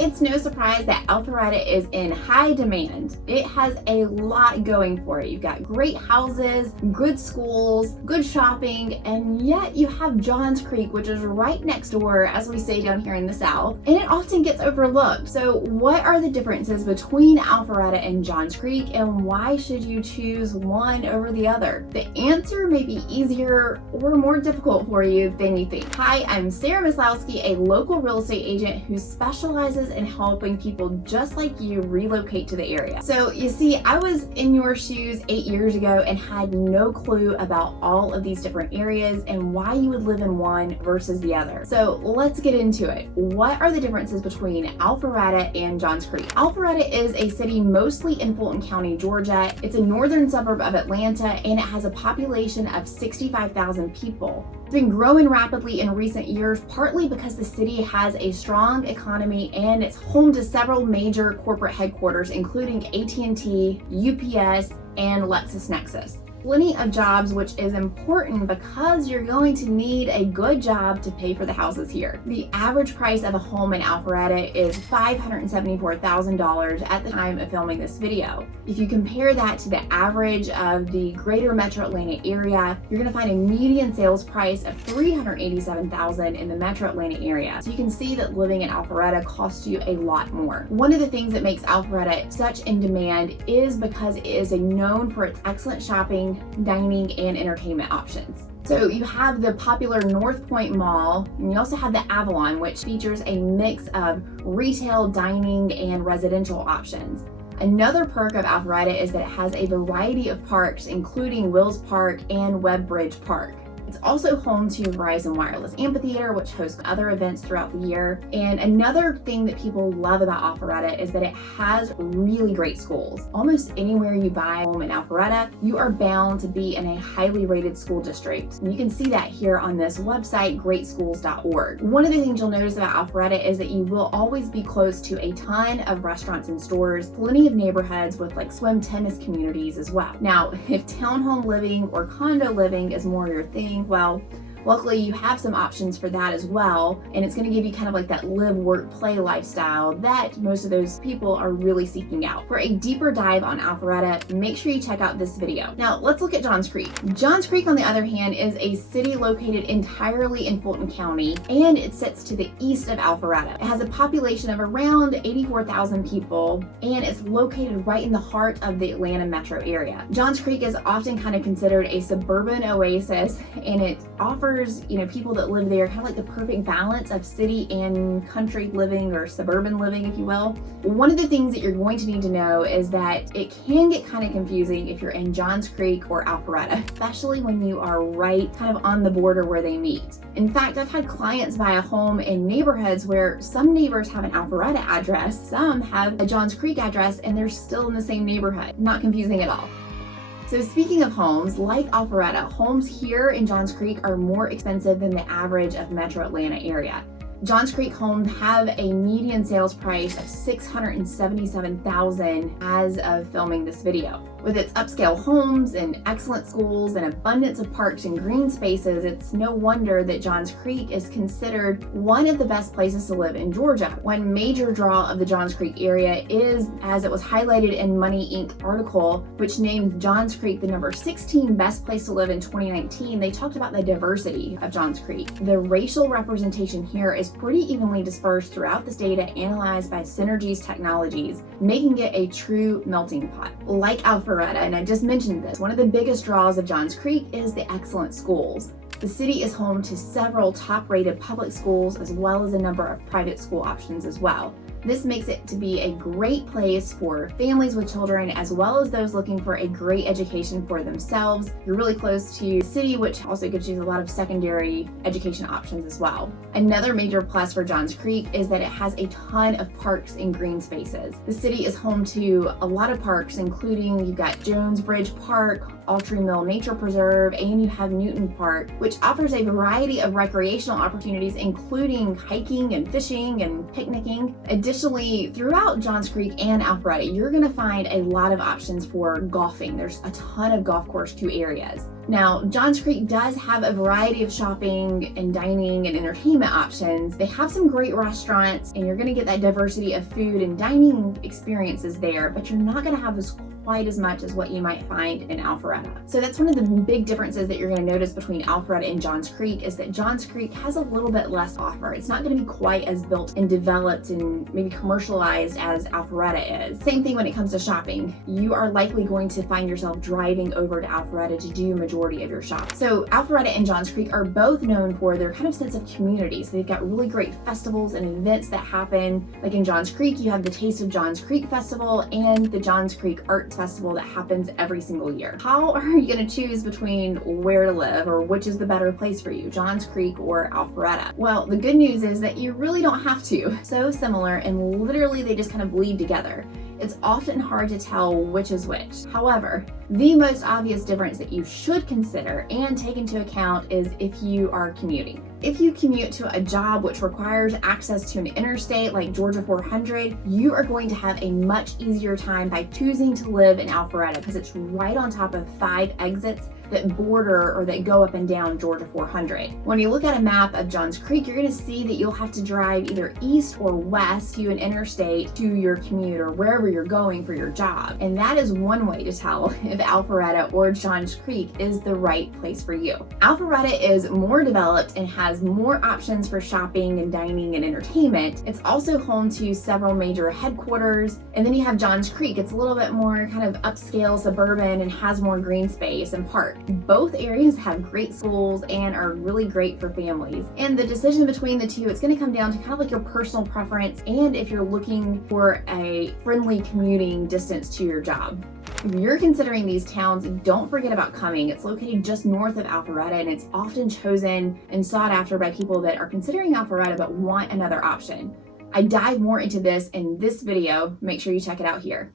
It's no surprise that Alpharetta is in high demand. It has a lot going for it. You've got great houses, good schools, good shopping, and yet you have Johns Creek, which is right next door, as we say down here in the South, and it often gets overlooked. So what are the differences between Alpharetta and Johns Creek, and why should you choose one over the other? The answer may be easier or more difficult for you than you think. Hi, I'm Sarah Maslowski, a local real estate agent who specializes in helping people just like you relocate to the area. So you see, I was in your shoes 8 years ago and had no clue about all of these different areas and why you would live in one versus the other. So let's get into it. What are the differences between Alpharetta and Johns Creek? Alpharetta is a city mostly in Fulton County, Georgia. It's a northern suburb of Atlanta, and it has a population of 65,000 people. It's been growing rapidly in recent years, partly because the city has a strong economy and it's home to several major corporate headquarters, including AT&T, UPS, and LexisNexis. Plenty of jobs, which is important because you're going to need a good job to pay for the houses here. The average price of a home in Alpharetta is $574,000 at the time of filming this video. If you compare that to the average of the greater metro Atlanta area, you're going to find a median sales price of $387,000 in the metro Atlanta area. So you can see that living in Alpharetta costs you a lot more. One of the things that makes Alpharetta such in demand is because it is known for its excellent shopping, dining, and entertainment options. So you have the popular North Point Mall, and you also have the Avalon, which features a mix of retail, dining, and residential options. Another perk of Alpharetta is that it has a variety of parks, including Wills Park and Webb Bridge Park. It's also home to Verizon Wireless Amphitheater, which hosts other events throughout the year. And another thing that people love about Alpharetta is that it has really great schools. Almost anywhere you buy a home in Alpharetta, you are bound to be in a highly rated school district. And you can see that here on this website, greatschools.org. One of the things you'll notice about Alpharetta is that you will always be close to a ton of restaurants and stores, plenty of neighborhoods with like swim tennis communities as well. Now, if townhome living or condo living is more your thing, well, luckily you have some options for that as well, and it's going to give you kind of like that live, work, play lifestyle that most of those people are really seeking out. For a deeper dive on Alpharetta, make sure you check out this video. Now let's look at Johns Creek. Johns Creek, on the other hand, is a city located entirely in Fulton County, and it sits to the east of Alpharetta. It has a population of around 84,000 people, and it's located right in the heart of the Atlanta metro area. Johns Creek is often kind of considered a suburban oasis, and it offers people that live there kind of like the perfect balance of city and country living, or suburban living, if you will. One of the things that you're going to need to know is that it can get kind of confusing if you're in Johns Creek or Alpharetta, especially when you are right kind of on the border where they meet. In fact, I've had clients buy a home in neighborhoods where some neighbors have an Alpharetta address, some have a Johns Creek address, and they're still in the same neighborhood. Not confusing at all. So speaking of homes, like Alpharetta, homes here in Johns Creek are more expensive than the average of metro Atlanta area. Johns Creek homes have a median sales price of $677,000 as of filming this video. With its upscale homes and excellent schools and abundance of parks and green spaces, it's no wonder that Johns Creek is considered one of the best places to live in Georgia. One major draw of the Johns Creek area is, as it was highlighted in Money Inc. article, which named Johns Creek the number 16 best place to live in 2019, they talked about the diversity of Johns Creek. The racial representation here is pretty evenly dispersed throughout this data analyzed by Synergy's Technologies, making it a true melting pot. Like Alpharetta, and I just mentioned this, one of the biggest draws of Johns Creek is the excellent schools. The city is home to several top-rated public schools, as well as a number of private school options as well. This makes it to be a great place for families with children, as well as those looking for a great education for themselves. You're really close to the city, which also gives you a lot of secondary education options as well. Another major plus for Johns Creek is that it has a ton of parks and green spaces. The city is home to a lot of parks, including you've got Jones Bridge Park, Autry Mill Nature Preserve, and you have Newton Park, which offers a variety of recreational opportunities, including hiking and fishing and picnicking. Additionally, throughout Johns Creek and Alpharetta, you're going to find a lot of options for golfing. There's a ton of golf course 2 areas. Now, Johns Creek does have a variety of shopping and dining and entertainment options. They have some great restaurants, and you're gonna get that diversity of food and dining experiences there, but you're not gonna have quite as much as what you might find in Alpharetta. So that's one of the big differences that you're going to notice between Alpharetta and Johns Creek, is that Johns Creek has a little bit less offer. It's not going to be quite as built and developed and maybe commercialized as Alpharetta is. Same thing when it comes to shopping. You are likely going to find yourself driving over to Alpharetta to do a majority of your shopping. So Alpharetta and Johns Creek are both known for their kind of sense of community. So they've got really great festivals and events that happen. Like in Johns Creek, you have the Taste of Johns Creek Festival and the Johns Creek Art Festival that happens every single year. How are you going to choose between where to live, or which is the better place for you, Johns Creek or Alpharetta? Well, the good news is that you really don't have to. So similar, and literally they just kind of bleed together. It's often hard to tell which is which. However, the most obvious difference that you should consider and take into account is if you are commuting. If you commute to a job which requires access to an interstate like Georgia 400, you are going to have a much easier time by choosing to live in Alpharetta because it's right on top of 5 exits that border or that go up and down Georgia 400. When you look at a map of Johns Creek, you're gonna see that you'll have to drive either east or west to an interstate to your commute or wherever you're going for your job. And that is one way to tell if Alpharetta or Johns Creek is the right place for you. Alpharetta is more developed and has more options for shopping and dining and entertainment. It's also home to several major headquarters. And then you have Johns Creek. It's a little bit more kind of upscale, suburban, and has more green space and parks. Both areas have great schools and are really great for families. And the decision between the two, it's going to come down to kind of like your personal preference and if you're looking for a friendly commuting distance to your job. If you're considering these towns, don't forget about Cumming. It's located just north of Alpharetta, and it's often chosen and sought after by people that are considering Alpharetta but want another option. I dive more into this in this video. Make sure you check it out here.